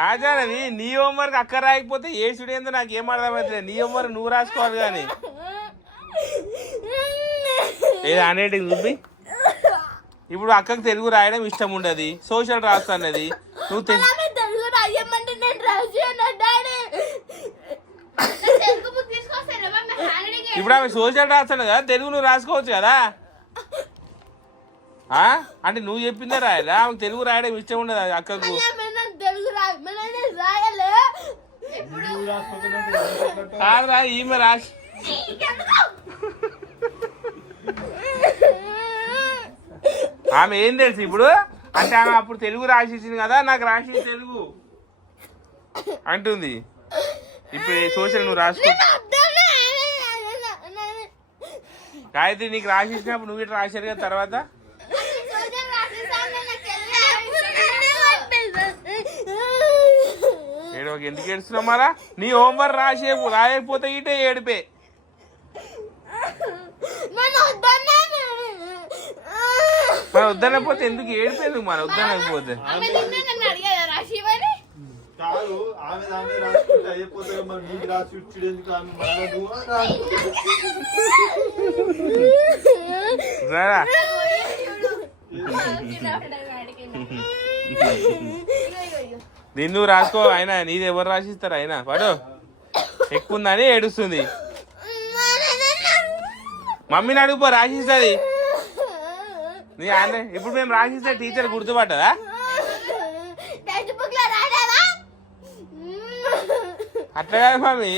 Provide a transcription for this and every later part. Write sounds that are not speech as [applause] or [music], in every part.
కాజానవి నీ హోంవర్క్ అక్క రాయకపోతే ఏ ఏందో నాకు ఏం అర్థమవుతుంది నీ హోంవర్క్ నువ్వు రాసుకోవాలి కానీ. ఏది హ్యాండ్ చూపి? ఇప్పుడు అక్కకు తెలుగు రాయడం ఇష్టం ఉండదు. సోషల్ రాస్తున్నది నువ్వు తెలు ఆమె తెలుగు రాయమంటే నేను ఇప్పుడు ఆమె సోషల్ రాస్తాను కదా తెలుగు నువ్వు రాసుకోవచ్చు కదా? అంటే నువ్వు చెప్పిందే రాయాలా? ఆమెకు తెలుగు రాయడం ఇష్టం ఉండదు అక్కకు నాకు తెలుగు రాయ నేను రాయలే నువ్వు రాకపోతే కాదురా ఈమె రాసి ఆమె ఏం తెలుసు ఇప్పుడు? అంటే ఆమె అప్పుడు తెలుగు రాసిచ్చింది కదా నాకు రాసి తెలుగు. అంటుంది. ఇప్పుడు సోషల్ నువ్వు రాసుకో. గాయత్రి నీకు రాసి ఇచ్చినప్పుడు నువ్వు ఇట్లా రాశారు కదా తర్వాత? ఏడవకి ఎందుకు ఏడుస్తున్నావు మరా నీ హోంవర్క్ రాసే రాయకపోతే ఇటే ఏడిపే. మరి వద్దనకపోతే ఎందుకు ఏడిపోయింది మన వద్దనకపోతే. కాదు ఆమె ఆమె రాసుకుంటే అయిపోతే మరి నీకు రాసి ఇచ్చుడు ఎందుకు? ఆమె మనదు రారా [laughs] దీన్ని నువ్వు రాసుకో ఆయన నీది ఎవరు రాసిస్తారు ఆయన పడు. ఎక్కువ ఉందని ఏడుస్తుంది. మమ్మీని అడుగుపో రాసిస్తుంది. నీ ఆయన ఇప్పుడు మేము రాసిస్తే టీచర్ గుర్తుపట్టదా? అట్లా కాదు మమ్మీ.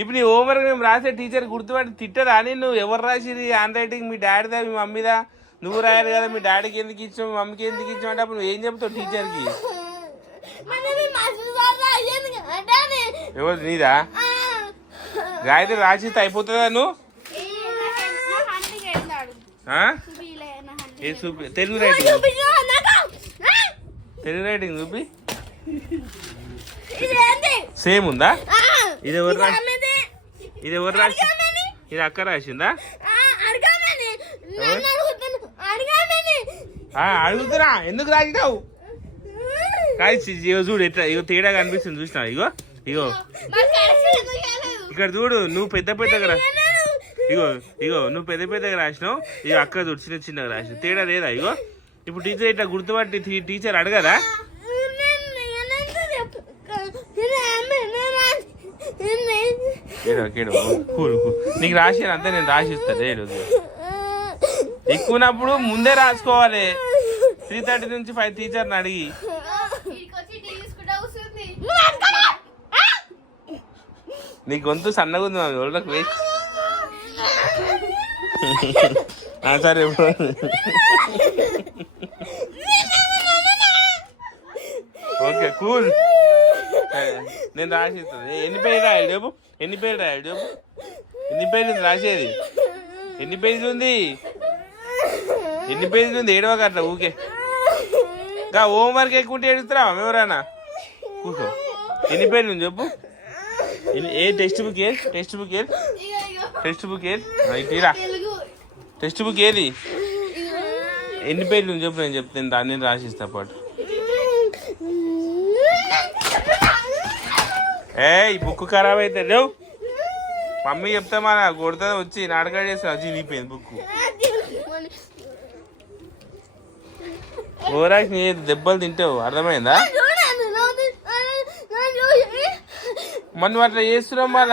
ఇప్పుడు నీ హోంవర్క్ మేము రాసే టీచర్ గుర్తుపట్టి తిట్టదా అని నువ్వు ఎవరు రాసిరి హ్యాండ్ రైటింగ్ మీ డాడీదా మీ మమ్మీదా నువ్వు రాయాలి కదా మీ డాడీకి ఎందుకు ఇచ్చావు మీ మమ్మీకి ఎందుకు ఇచ్చావు అంటే అప్పుడు నువ్వు ఏం చెప్తావు టీచర్కి ఎవరు నీదా గాయత్రి రాసిస్తే అయిపోతుందా నువ్వు? ఏ చూపి తెలుగు రైటింగ్ తెలుగు రైటింగ్ చూపి సేమ్ ఉందా ఇది ఎవరు ఇది ఎవరు రాసి ఇది అక్క రాసిందా అడుగుతున్నా ఎందుకు రాసినావు కాదు ఇగో చూడు ఎట్లా ఇగో తేడా కనిపిస్తుంది చూసినా ఇగో ఇగో. ఇక్కడ చూడు నువ్వు పెద్ద పెద్దగా రా ఇగో ఇగో నువ్వు పెద్ద పెద్దగా రాసినావు. ఇగో అక్క చూడు చిన్న చిన్నగా రాసినావు. తేడా లేదా ఇగో? ఇప్పుడు టీచర్ ఇట్లా గుర్తుపట్టి టీచర్ అడగదా? నీకు రాసాను అంతా నేను రాసిస్తాను ఏడు ఎక్కువనప్పుడు ముందే రాసుకోవాలి. త్రీ థర్టీ నుంచి ఫైవ్ టీచర్ని అడిగి. నీ గొంతు సన్నగా ఉంది మా ఒళ్ళకి వేసి ఆ, సరే ఓకే కూల్. నేను రాసిస్తాను. ఎన్ని పేజీలు రాయాలి డబ్బు ఎన్ని పేజీలు రాయాలి డబ్బు ఎన్ని పేజీలు ఉంది రాసేది? ఎన్ని పేజీలు ఉంది? ఎన్ని పేజీలు ఉంది? ఏడవ అట్లా ఊకే. ఇంకా హోంవర్క్ ఎక్కువ ఉంటే ఏడుస్తారా ఎవరైనా? కూర్చో. ఎన్ని పేజీలు ఉంది చెప్పు? ఏ టెక్స్ట్ బుక్ ఏ టెక్స్ట్ బుక్ ఏది? టెక్స్ట్ బుక్ ఇటు తీరా. టెక్స్ట్ బుక్ ఏది? ఎన్ని ఉంది చెప్పు నేను చెప్తాను దాన్ని రాసిస్తా పాటు. ఏ ఈ బుక్ ఖరాబ్ అయితే లేవు. మమ్మీ చెప్తా మన కొడుతుంది వచ్చి నాటకాలు చేస్తా చినిగిపోయింది బుక్. ఓరాకి నీ దెబ్బలు తింటావు. అర్థమైందా? మన నువ్వు అట్లా చేస్తున్నావు మన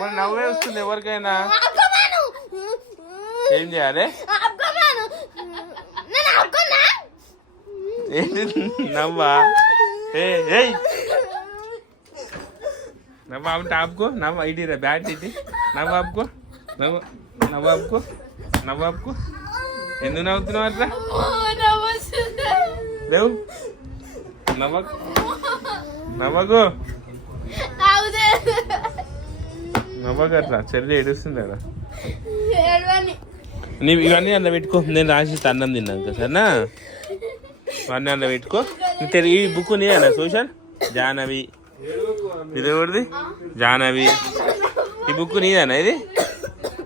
మన నవ్వే వస్తుంది ఎవరికైనా. ఏం చేయాలి? ఏంటి నవ్వా? ఏయ్ నవ్వు ఆమె ఆపుకో. నవ్వు ఇటీ రా బ్యాట్ ఇటీ. నవ్వు ఆపుకో. నవ్వు నవ్వు ఆపుకో. నవ్వు ఆపుకో. ఎందుకు నవ్వుతున్నావు అట్లా? లేవు. నవ్వకు. నవ్వకు. నవ్వకు అట్లా చెల్లి ఏడుస్తుంది కదా. నీ ఇవన్నీ అందులో పెట్టుకో. నేను రాసి అన్నం తిన్నాక సరేనా? ఇవన్నీ అందులో పెట్టుకో. ఈ బుక్ నీదేనా సోషల్? జానవి ఇది ఎవరిది? జానవి ఈ బుక్ నీదేనా ఇది?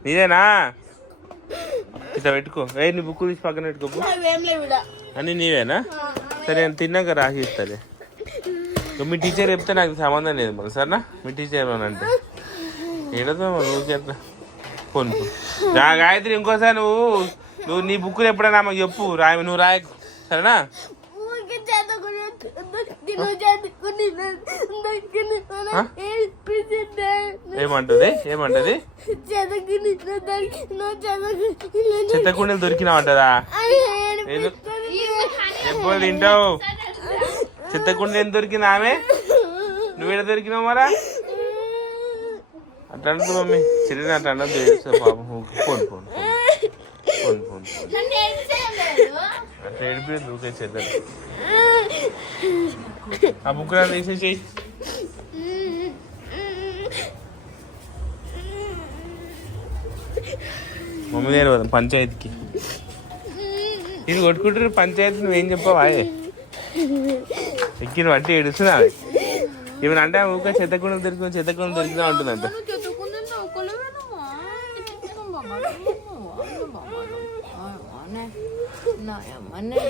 నీదేనా? ఇట్లా పెట్టుకో. ఏ నీ బుక్ తీసి పక్కన పెట్టుకో. అన్నీ నీవేనా? సరే నేను తిన్నాక రాసి ఇస్తాలే మీ టీచర్ చెప్తే నాకు సంబంధం లేదు మరి సరేనా? మీ టీచర్ అని అంటే ఏడదో నువ్వు ఫోన్ రా గాయత్రి ఇంకోసారి నువ్వు నువ్వు నీ బుక్కులు ఎప్పుడైనా ఆమెకు చెప్పు రాయి నువ్వు రాయకు సరేనా? ఏమంటది? ఏమంటది? చెత్తకుండలు దొరికినావంటదా నేను ఎప్పుడు తింటావు? చెత్తకుండ ఏం దొరికింది ఆమె? నువ్వు ఎక్కడ దొరికినావు మరా? అట్లా అంటుంది మమ్మీ చిన్న అట్లా ఏడుస్తా పాపం. Phone phone phone phone. అట్లా ఏడిపోయింది ఊకే చెద్దరు ఆ బుక్ తీసేసి మమ్మీ నేను పోదాం పంచాయతీకి. ఇది కొట్టుకుంటారు పంచాయతీ నువ్వేం చెప్పావా ఎక్కిన బట్టి ఏడుస్తున్నా ఏమైనా అంటే ఊక చెత్తకుండా దొరికిన చెత్తకుండా దొరికినా అంటుందంట నువ్వు చదువుకుంది నవ్వుకోలేవేనమ్మా నాయమ్మనే